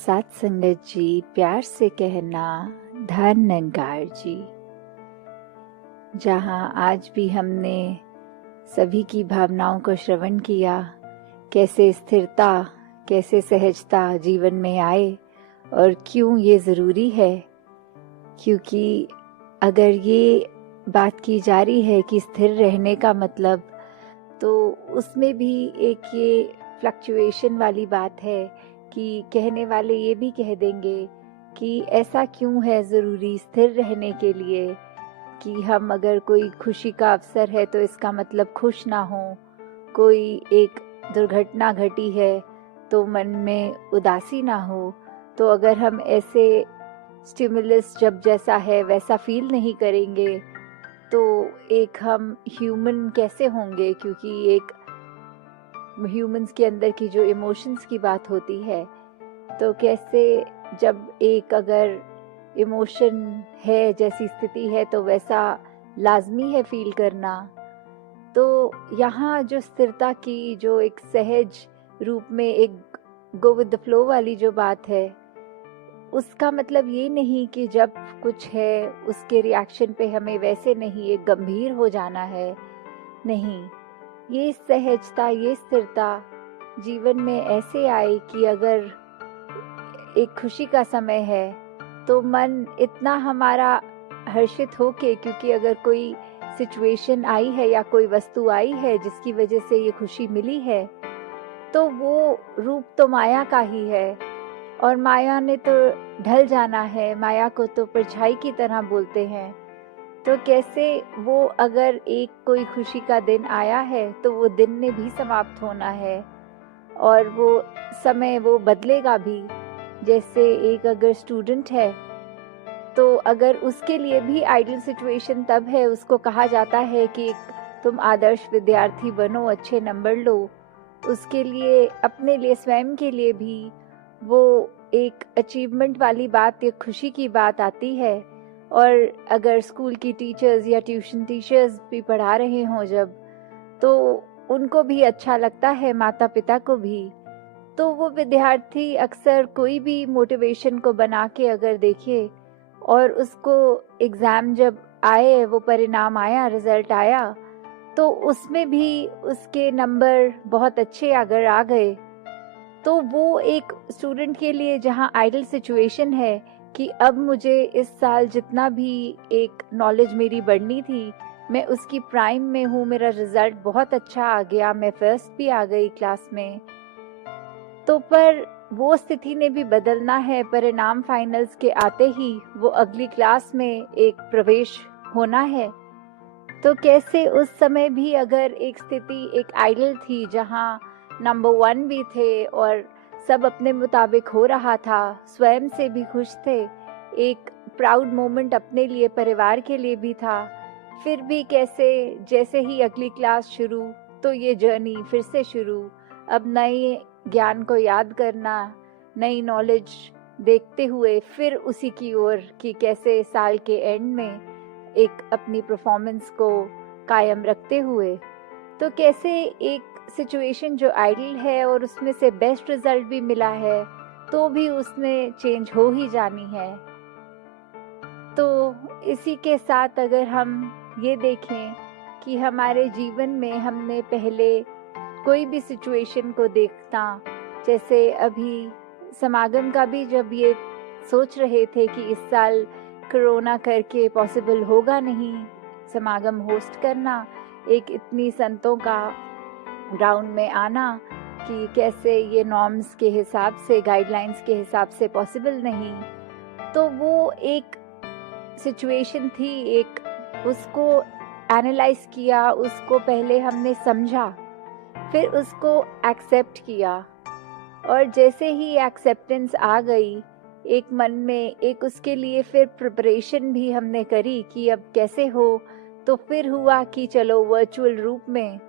साथ संगत जी, प्यार से कहना धन निरंकार जी। जहाँ आज भी हमने सभी की भावनाओं को श्रवण किया, कैसे स्थिरता, कैसे सहजता जीवन में आए और क्यों ये ज़रूरी है। क्योंकि अगर ये बात की जा रही है कि स्थिर रहने का मतलब, तो उसमें भी एक ये फ्लक्चुएशन वाली बात है कि कहने वाले ये भी कह देंगे कि ऐसा क्यों है ज़रूरी स्थिर रहने के लिए कि हम अगर कोई खुशी का अवसर है तो इसका मतलब खुश ना हो, कोई एक दुर्घटना घटी है तो मन में उदासी ना हो। तो अगर हम ऐसे स्टिमुलस जब जैसा है वैसा फील नहीं करेंगे तो एक हम ह्यूमन कैसे होंगे। क्योंकि एक ह्यूमंस के अंदर की जो इमोशंस की बात होती है, तो कैसे जब एक अगर इमोशन है, जैसी स्थिति है, तो वैसा लाजमी है फील करना। तो यहाँ जो स्थिरता की जो एक सहज रूप में एक गो विद द फ्लो वाली जो बात है, उसका मतलब ये नहीं कि जब कुछ है उसके रिएक्शन पे हमें वैसे नहीं एक गंभीर हो जाना है। नहीं, ये सहजता, ये स्थिरता जीवन में ऐसे आए कि अगर एक खुशी का समय है तो मन इतना हमारा हर्षित हो के, क्योंकि अगर कोई सिचुएशन आई है या कोई वस्तु आई है जिसकी वजह से ये खुशी मिली है, तो वो रूप तो माया का ही है और माया ने तो ढल जाना है। माया को तो परछाई की तरह बोलते हैं। तो कैसे वो अगर एक कोई खुशी का दिन आया है तो वो दिन ने भी समाप्त होना है और वो समय वो बदलेगा भी। जैसे एक अगर स्टूडेंट है तो अगर उसके लिए भी आइडियल सिचुएशन तब है, उसको कहा जाता है कि तुम आदर्श विद्यार्थी बनो, अच्छे नंबर लो। उसके लिए, अपने लिए, स्वयं के लिए भी वो एक अचीवमेंट वाली बात, एक खुशी की बात आती है। और अगर स्कूल की टीचर्स या ट्यूशन टीचर्स भी पढ़ा रहे हों जब, तो उनको भी अच्छा लगता है, माता पिता को भी। तो वो विद्यार्थी अक्सर कोई भी मोटिवेशन को बना के अगर देखे और उसको एग्ज़ाम जब आए, वो परिणाम आया, रिजल्ट आया, तो उसमें भी उसके नंबर बहुत अच्छे अगर आ गए, तो वो एक स्टूडेंट के लिए जहाँ आइडियल सिचुएशन है कि अब मुझे इस साल जितना भी एक नॉलेज मेरी बढ़नी थी, मैं उसकी प्राइम में हूँ, मेरा रिजल्ट बहुत अच्छा आ गया, मैं फर्स्ट भी आ गई क्लास में। तो पर वो स्थिति ने भी बदलना है। परिणाम फाइनल्स के आते ही वो अगली क्लास में एक प्रवेश होना है। तो कैसे उस समय भी अगर एक स्थिति एक आइडियल थी जहाँ नंबर 1 भी थे और सब अपने मुताबिक हो रहा था, स्वयं से भी खुश थे, एक प्राउड मोमेंट अपने लिए, परिवार के लिए भी था, फिर भी कैसे जैसे ही अगली क्लास शुरू तो ये जर्नी फिर से शुरू। अब नए ज्ञान को याद करना, नई नॉलेज देखते हुए फिर उसी की ओर कि कैसे साल के एंड में एक अपनी परफॉर्मेंस को कायम रखते हुए, तो कैसे एक सिचुएशन जो आइडियल है और उसमें से बेस्ट रिजल्ट भी मिला है, तो भी उसने चेंज हो ही जानी है। तो इसी के साथ अगर हम ये देखें कि हमारे जीवन में हमने पहले कोई भी सिचुएशन को देखना, जैसे अभी समागम का भी जब ये सोच रहे थे कि इस साल कोरोना करके पॉसिबल होगा नहीं समागम होस्ट करना, एक इतनी संतों का ग्राउंड में आना, कि कैसे ये नॉर्म्स के हिसाब से, गाइडलाइंस के हिसाब से पॉसिबल नहीं। तो वो एक सिचुएशन थी, एक उसको एनालाइज किया, उसको पहले हमने समझा, फिर उसको एक्सेप्ट किया। और जैसे ही एक्सेप्टेंस आ गई एक मन में, एक उसके लिए फिर प्रिपरेशन भी हमने करी कि अब कैसे हो। तो फिर हुआ कि चलो वर्चुअल रूप में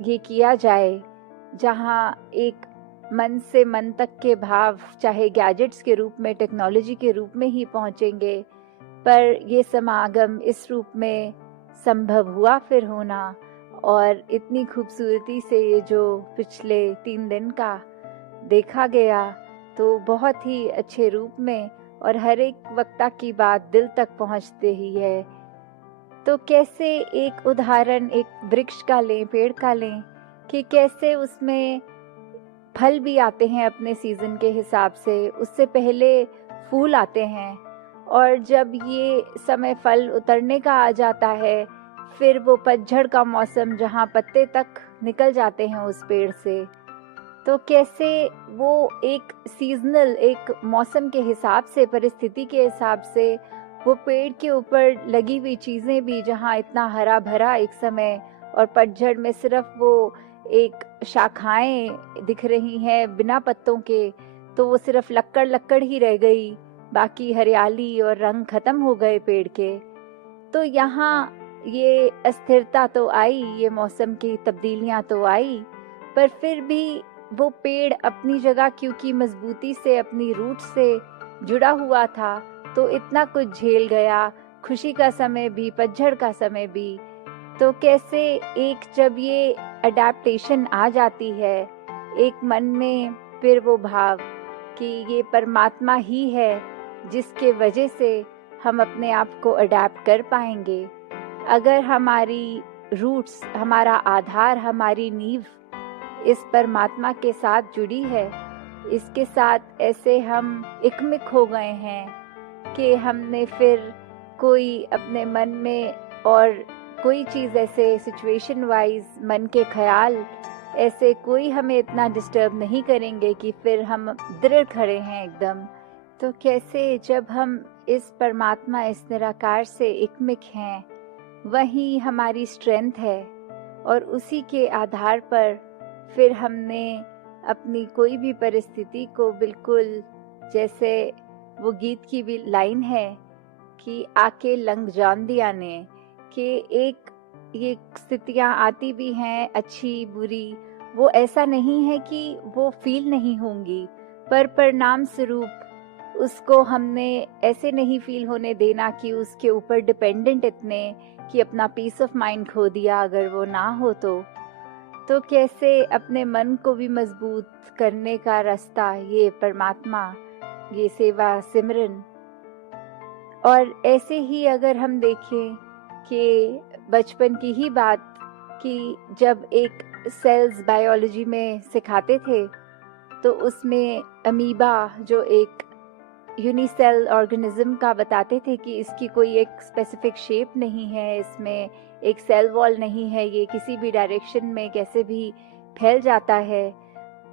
ये किया जाए, जहाँ एक मन से मन तक के भाव चाहे गैजेट्स के रूप में, टेक्नोलॉजी के रूप में ही पहुँचेंगे, पर ये समागम इस रूप में संभव हुआ फिर होना। और इतनी खूबसूरती से ये जो पिछले 3 दिन का देखा गया, तो बहुत ही अच्छे रूप में, और हर एक वक्ता की बात दिल तक पहुंचते ही है। तो कैसे एक उदाहरण एक वृक्ष का लें, पेड़ का लें, कि कैसे उसमें फल भी आते हैं अपने सीजन के हिसाब से, उससे पहले फूल आते हैं, और जब ये समय फल उतरने का आ जाता है, फिर वो पतझड़ का मौसम जहाँ पत्ते तक निकल जाते हैं उस पेड़ से, तो कैसे वो एक सीजनल, एक मौसम के हिसाब से, परिस्थिति के हिसाब से, वो पेड़ के ऊपर लगी हुई चीज़ें भी, जहाँ इतना हरा भरा एक समय, और पतझड़ में सिर्फ वो एक शाखाएं दिख रही हैं बिना पत्तों के, तो वो सिर्फ लक्कड़ लक्कड़ ही रह गई, बाकी हरियाली और रंग खत्म हो गए पेड़ के। तो यहाँ ये अस्थिरता तो आई, ये मौसम की तब्दीलियां तो आई, पर फिर भी वो पेड़ अपनी जगह, क्योंकि मजबूती से अपनी रूट से जुड़ा हुआ था, तो इतना कुछ झेल गया, खुशी का समय भी, पतझड़ का समय भी। तो कैसे एक जब ये अडेप्टेशन आ जाती है एक मन में, फिर वो भाव कि ये परमात्मा ही है जिसके वजह से हम अपने आप को अडेप्ट कर पाएंगे। अगर हमारी रूट्स, हमारा आधार, हमारी नींव इस परमात्मा के साथ जुड़ी है, इसके साथ ऐसे हम एकमिक हो गए हैं कि हमने फिर कोई अपने मन में, और कोई चीज़ ऐसे सिचुएशन वाइज मन के ख्याल ऐसे कोई हमें इतना डिस्टर्ब नहीं करेंगे कि फिर हम दृढ़ खड़े हैं एकदम। तो कैसे जब हम इस परमात्मा, इस निराकार से एकमिक हैं, वही हमारी स्ट्रेंथ है, और उसी के आधार पर फिर हमने अपनी कोई भी परिस्थिति को बिल्कुल, जैसे वो गीत की भी लाइन है कि आके लंग जान दिया ने, कि एक ये स्थितियां आती भी हैं अच्छी बुरी, वो ऐसा नहीं है कि वो फील नहीं होंगी, पर परिणाम स्वरूप उसको हमने ऐसे नहीं फील होने देना कि उसके ऊपर डिपेंडेंट इतने कि अपना पीस ऑफ माइंड खो दिया अगर वो ना हो तो कैसे अपने मन को भी मजबूत करने का रास्ता ये परमात्मा, ये सेवा सिमरन। और ऐसे ही अगर हम देखें कि बचपन की ही बात, कि जब एक सेल्स बायोलॉजी में सिखाते थे, तो उसमें अमीबा जो एक यूनिसेल ऑर्गेनिज्म का बताते थे कि इसकी कोई एक स्पेसिफिक शेप नहीं है, इसमें एक सेल वॉल नहीं है, ये किसी भी डायरेक्शन में कैसे भी फैल जाता है।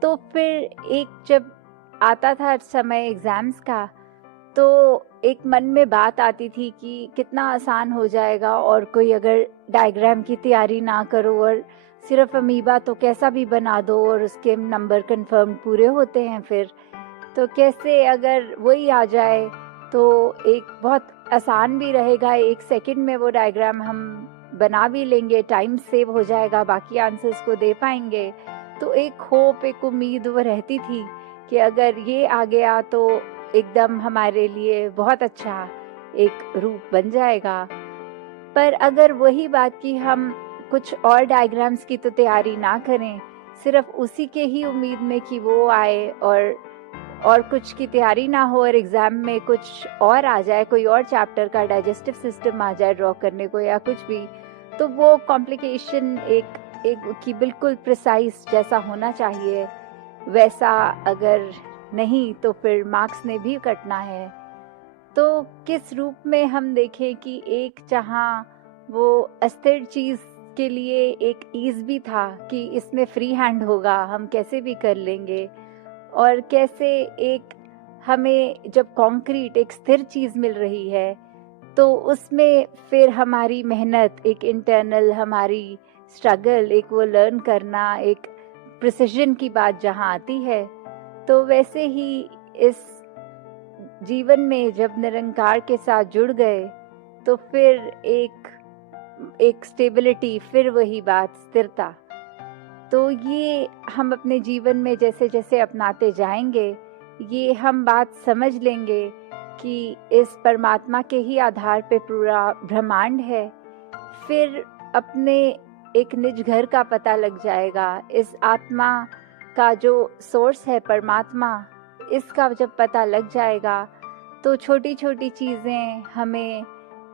तो फिर एक जब आता था समय एग्जाम्स का, तो एक मन में बात आती थी कि कितना आसान हो जाएगा, और कोई अगर डायग्राम की तैयारी ना करो और सिर्फ अमीबा तो कैसा भी बना दो और उसके नंबर कंफर्म पूरे होते हैं फिर। तो कैसे अगर वही आ जाए तो एक बहुत आसान भी रहेगा, एक सेकंड में वो डायग्राम हम बना भी लेंगे, टाइम सेव हो जाएगा, बाकी आंसर्स को दे पाएंगे। तो एक होप, एक उम्मीद वो रहती थी कि अगर ये आ गया तो एकदम हमारे लिए बहुत अच्छा एक रूप बन जाएगा। पर अगर वही बात की हम कुछ और डायग्राम्स की तो तैयारी ना करें, सिर्फ उसी के ही उम्मीद में कि वो आए, और कुछ की तैयारी ना हो और एग्जाम में कुछ और आ जाए, कोई और चैप्टर का डाइजेस्टिव सिस्टम आ जाए ड्रॉ करने को या कुछ भी, तो वो कॉम्प्लिकेशन एक की बिल्कुल प्रिसाइज जैसा होना चाहिए वैसा अगर नहीं तो फिर मार्क्स ने भी कटना है। तो किस रूप में हम देखें कि एक जहाँ वो अस्थिर चीज के लिए एक ईज भी था कि इसमें फ्री हैंड होगा, हम कैसे भी कर लेंगे, और कैसे एक हमें जब कॉन्क्रीट एक स्थिर चीज मिल रही है तो उसमें फिर हमारी मेहनत, एक इंटरनल हमारी स्ट्रगल, एक वो लर्न करना, एक प्रिसिजन की बात जहाँ आती है, तो वैसे ही इस जीवन में जब निरंकार के साथ जुड़ गए तो फिर एक स्टेबिलिटी, फिर वही बात स्थिरता। तो ये हम अपने जीवन में जैसे जैसे अपनाते जाएंगे, ये हम बात समझ लेंगे कि इस परमात्मा के ही आधार पे पूरा ब्रह्मांड है। फिर अपने एक निज घर का पता लग जाएगा, इस आत्मा का जो सोर्स है परमात्मा, इसका जब पता लग जाएगा तो छोटी छोटी चीज़ें हमें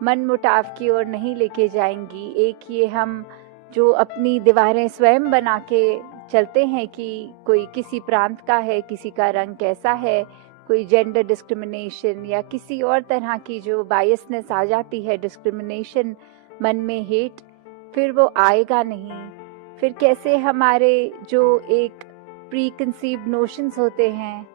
मनमुटाव की ओर नहीं लेके जाएंगी। एक ये हम जो अपनी दीवारें स्वयं बना के चलते हैं कि कोई किसी प्रांत का है, किसी का रंग कैसा है, कोई जेंडर डिस्क्रिमिनेशन या किसी और तरह की जो बायसनेस आ जाती है, डिस्क्रिमिनेशन, मन में हेट, फिर वो आएगा नहीं। फिर कैसे हमारे जो एक प्री कंसीव्ड नोशंस होते हैं,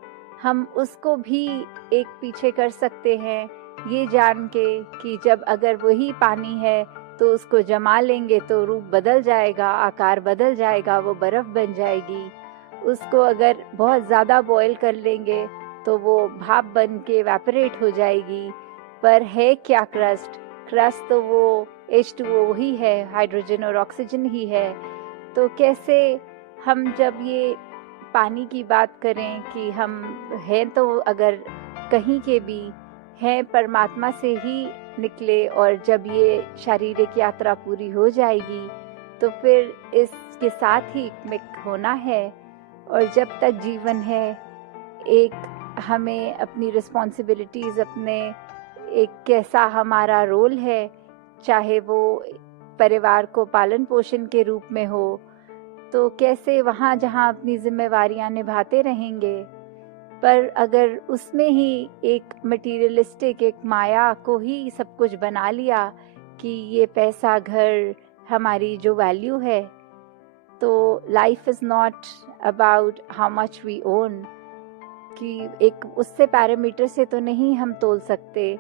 हम उसको भी एक पीछे कर सकते हैं, ये जान के कि जब अगर वही पानी है तो उसको जमा लेंगे तो रूप बदल जाएगा, आकार बदल जाएगा, वो बर्फ़ बन जाएगी। उसको अगर बहुत ज़्यादा बॉयल कर लेंगे तो वो भाप बन के एवेपोरेट हो जाएगी। पर है क्या क्रस्ट? क्रस्ट तो वो H2O ही है, हाइड्रोजन और ऑक्सीजन ही है। तो कैसे हम जब ये पानी की बात करें कि हम हैं तो अगर कहीं के भी हैं, परमात्मा से ही निकले, और जब ये शारीरिक यात्रा पूरी हो जाएगी तो फिर इसके साथ ही मिक होना है। और जब तक जीवन है, एक हमें अपनी रिस्पॉन्सिबिलिटीज़, अपने एक कैसा हमारा रोल है, चाहे वो परिवार को पालन पोषण के रूप में हो, तो कैसे वहाँ जहाँ अपनी जिम्मेवारियाँ निभाते रहेंगे। पर अगर उसमें ही एक मटीरियलिस्टिक, एक माया को ही सब कुछ बना लिया कि ये पैसा, घर हमारी जो वैल्यू है, तो life is not about how much we own, कि एक उससे पैरामीटर से तो नहीं हम तोल सकते,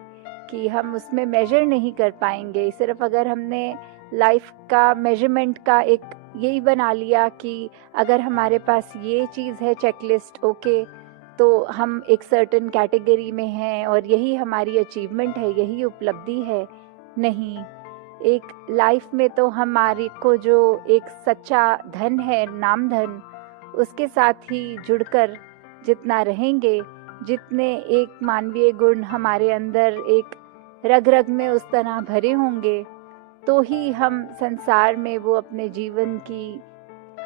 कि हम उसमें मेजर नहीं कर पाएंगे। सिर्फ अगर हमने लाइफ का मेजरमेंट का एक यही बना लिया कि अगर हमारे पास ये चीज़ है, चेकलिस्ट, ओके, तो हम एक सर्टेन कैटेगरी में हैं और यही हमारी अचीवमेंट है, यही उपलब्धि है। नहीं, एक लाइफ में तो हमारे को जो एक सच्चा धन है, नाम धन, उसके साथ ही जुड़कर जितना रहेंगे, जितने एक मानवीय गुण हमारे अंदर एक रग रग में उस तरह भरे होंगे, तो ही हम संसार में वो अपने जीवन की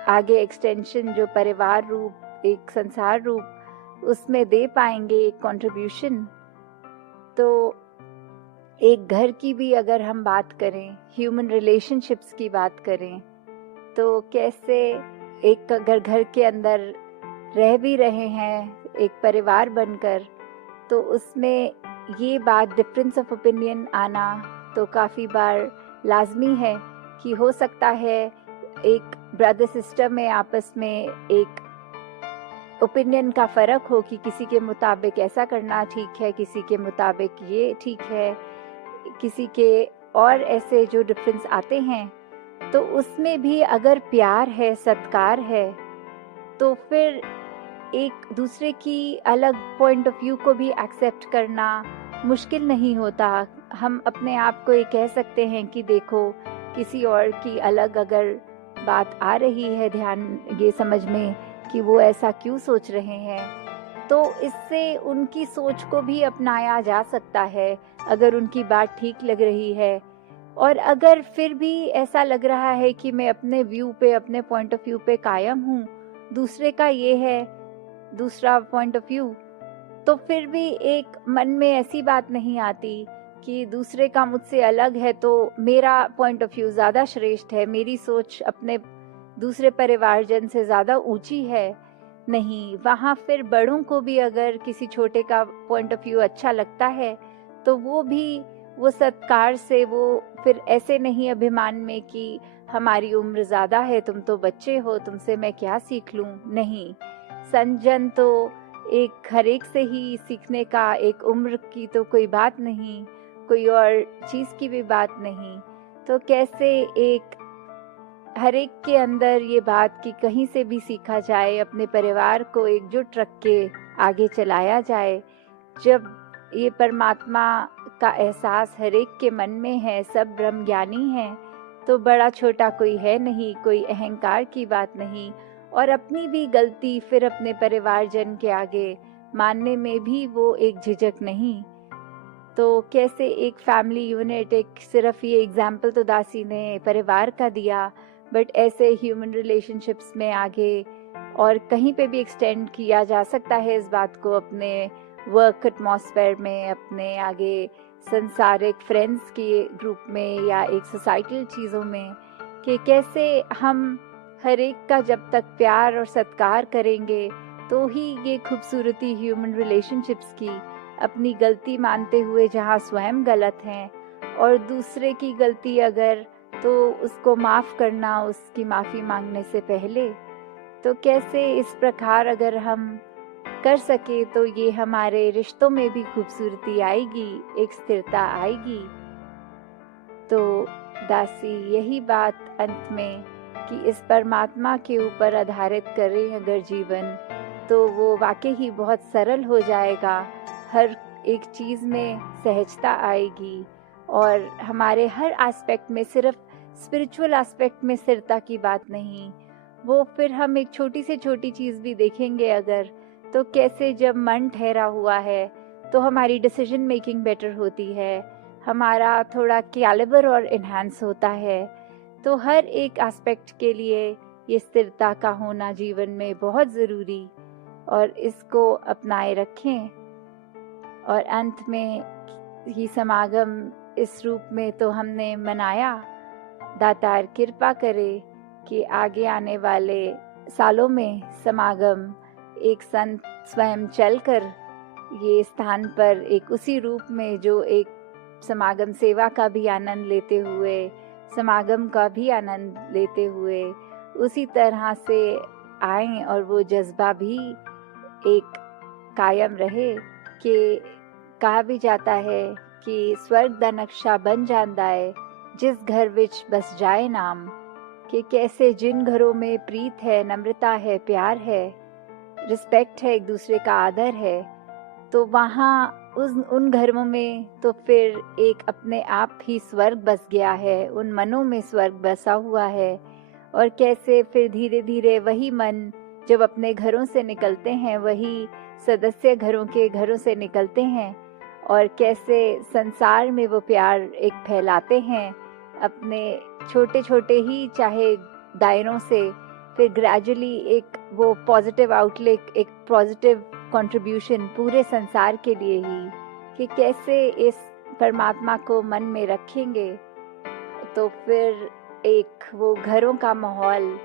आगे एक्सटेंशन, जो परिवार रूप, एक संसार रूप, उसमें दे पाएंगे एक कंट्रीब्यूशन। तो एक घर की भी अगर हम बात करें, ह्यूमन रिलेशनशिप्स की बात करें, तो कैसे एक अगर घर के अंदर रह भी रहे हैं एक परिवार बनकर, तो उसमें ये बात डिफरेंस ऑफ ओपिनियन आना तो काफ़ी बार लाजमी है कि हो सकता है एक ब्रदर सिस्टर में आपस में एक ओपिनियन का फ़र्क हो कि किसी के मुताबिक ऐसा करना ठीक है, किसी के मुताबिक ये ठीक है, किसी के और ऐसे जो डिफरेंस आते हैं, तो उसमें भी अगर प्यार है, सत्कार है, तो फिर एक दूसरे की अलग पॉइंट ऑफ व्यू को भी एक्सेप्ट करना मुश्किल नहीं होता। हम अपने आप को ये कह सकते हैं कि देखो, किसी और की अलग अगर बात आ रही है ध्यान ये समझ में कि वो ऐसा क्यों सोच रहे हैं, तो इससे उनकी सोच को भी अपनाया जा सकता है अगर उनकी बात ठीक लग रही है। और अगर फिर भी ऐसा लग रहा है कि मैं अपने व्यू पे, अपने पॉइंट ऑफ व्यू पे कायम हूँ, दूसरे का ये है दूसरा पॉइंट ऑफ व्यू, तो फिर भी एक मन में ऐसी बात नहीं आती कि दूसरे का मुझसे अलग है तो मेरा पॉइंट ऑफ व्यू ज़्यादा श्रेष्ठ है, मेरी सोच अपने दूसरे परिवारजन से ज़्यादा ऊंची है। नहीं, वहाँ फिर बड़ों को भी अगर किसी छोटे का पॉइंट ऑफ व्यू अच्छा लगता है तो वो भी वो सत्कार से, वो फिर ऐसे नहीं अभिमान में कि हमारी उम्र ज़्यादा है, तुम तो बच्चे हो, तुमसे मैं क्या सीख लूँ। नहीं, संजन तो एक हर एक से ही सीखने का, एक उम्र की तो कोई बात नहीं, कोई और चीज़ की भी बात नहीं। तो कैसे एक हर एक के अंदर ये बात कि कहीं से भी सीखा जाए, अपने परिवार को एकजुट रख के आगे चलाया जाए। जब ये परमात्मा का एहसास हर एक के मन में है, सब ब्रह्म ज्ञानी हैं, तो बड़ा छोटा कोई है नहीं, कोई अहंकार की बात नहीं, और अपनी भी गलती फिर अपने परिवारजन के आगे मानने में भी वो एक झिझक नहीं। तो कैसे एक फैमिली यूनिट, एक सिर्फ ये एग्जाम्पल तो दासी ने परिवार का दिया, बट ऐसे ह्यूमन रिलेशनशिप्स में आगे और कहीं पे भी एक्सटेंड किया जा सकता है इस बात को अपने वर्क एटमॉस्फेयर में, अपने आगे संसारिक फ्रेंड्स के ग्रुप में या एक सोसाइटल चीज़ों में, कि कैसे हम हर एक का जब तक प्यार और सत्कार करेंगे तो ही ये खूबसूरती ह्यूमन रिलेशनशिप्स की, अपनी गलती मानते हुए जहाँ स्वयं गलत हैं और दूसरे की गलती अगर तो उसको माफ़ करना उसकी माफ़ी मांगने से पहले, तो कैसे इस प्रकार अगर हम कर सके तो ये हमारे रिश्तों में भी खूबसूरती आएगी, एक स्थिरता आएगी। तो दासी यही बात अंत में कि इस परमात्मा के ऊपर आधारित करें अगर जीवन, तो वो वाकई ही बहुत सरल हो जाएगा। हर एक चीज़ में सहजता आएगी और हमारे हर एस्पेक्ट में, सिर्फ स्पिरिचुअल एस्पेक्ट में स्थिरता की बात नहीं, वो फिर हम एक छोटी से छोटी चीज़ भी देखेंगे अगर, तो कैसे जब मन ठहरा हुआ है तो हमारी डिसीजन मेकिंग बेटर होती है, हमारा थोड़ा कैलिबर और इन्हांस होता है। तो हर एक एस्पेक्ट के लिए ये स्थिरता का होना जीवन में बहुत ज़रूरी, और इसको अपनाए रखें। और अंत में ही समागम इस रूप में तो हमने मनाया। दातार कृपा करे कि आगे आने वाले सालों में समागम एक संत स्वयं चलकर ये स्थान पर एक उसी रूप में जो एक समागम सेवा का भी आनंद लेते हुए, समागम का भी आनंद लेते हुए उसी तरह से आए, और वो जज्बा भी एक कायम रहे। कि कहा भी जाता है कि स्वर्ग दा नक्शा बन जाता है जिस घर विच बस जाए नाम, कि कैसे जिन घरों में प्रीत है, नम्रता है, प्यार है, रिस्पेक्ट है, एक दूसरे का आदर है, तो वहाँ उन घरों में तो फिर एक अपने आप ही स्वर्ग बस गया है, उन मनों में स्वर्ग बसा हुआ है। और कैसे फिर धीरे धीरे वही मन जब अपने घरों से निकलते हैं, वही सदस्य घरों से निकलते हैं, और कैसे संसार में वो प्यार एक फैलाते हैं अपने छोटे छोटे ही चाहे दायरों से, फिर ग्रेजुअली एक वो पॉजिटिव आउटलुक, एक पॉजिटिव कंट्रीब्यूशन पूरे संसार के लिए ही, कि कैसे इस परमात्मा को मन में रखेंगे तो फिर एक वो घरों का माहौल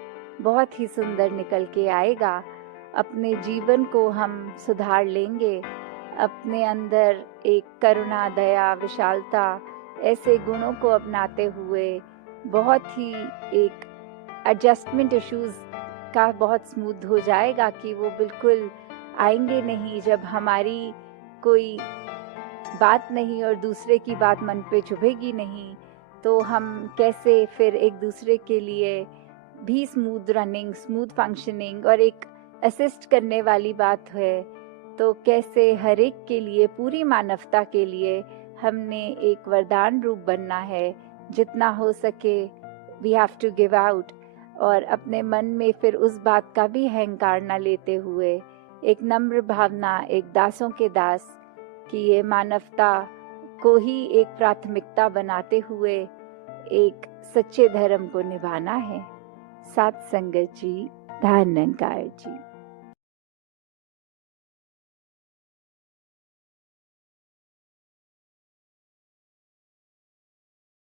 बहुत ही सुंदर निकल के आएगा। अपने जीवन को हम सुधार लेंगे, अपने अंदर एक करुणा, दया, विशालता, ऐसे गुणों को अपनाते हुए बहुत ही एक एडजस्टमेंट इश्यूज का बहुत स्मूथ हो जाएगा, कि वो बिल्कुल आएंगे नहीं जब हमारी कोई बात नहीं और दूसरे की बात मन पे चुभेगी नहीं, तो हम कैसे फिर एक दूसरे के लिए भी स्मूथ रनिंग, स्मूथ फंक्शनिंग और एक असिस्ट करने वाली बात है, तो कैसे हर एक के लिए, पूरी मानवता के लिए हमने एक वरदान रूप बनना है। जितना हो सके we have to give out, और अपने मन में फिर उस बात का भी अहंकार न लेते हुए एक नम्र भावना, एक दासों के दास कि ये मानवता को ही एक प्राथमिकता बनाते हुए एक सच्चे धर्म को निभाना है। सात संगत जी, धन निरंकार जी।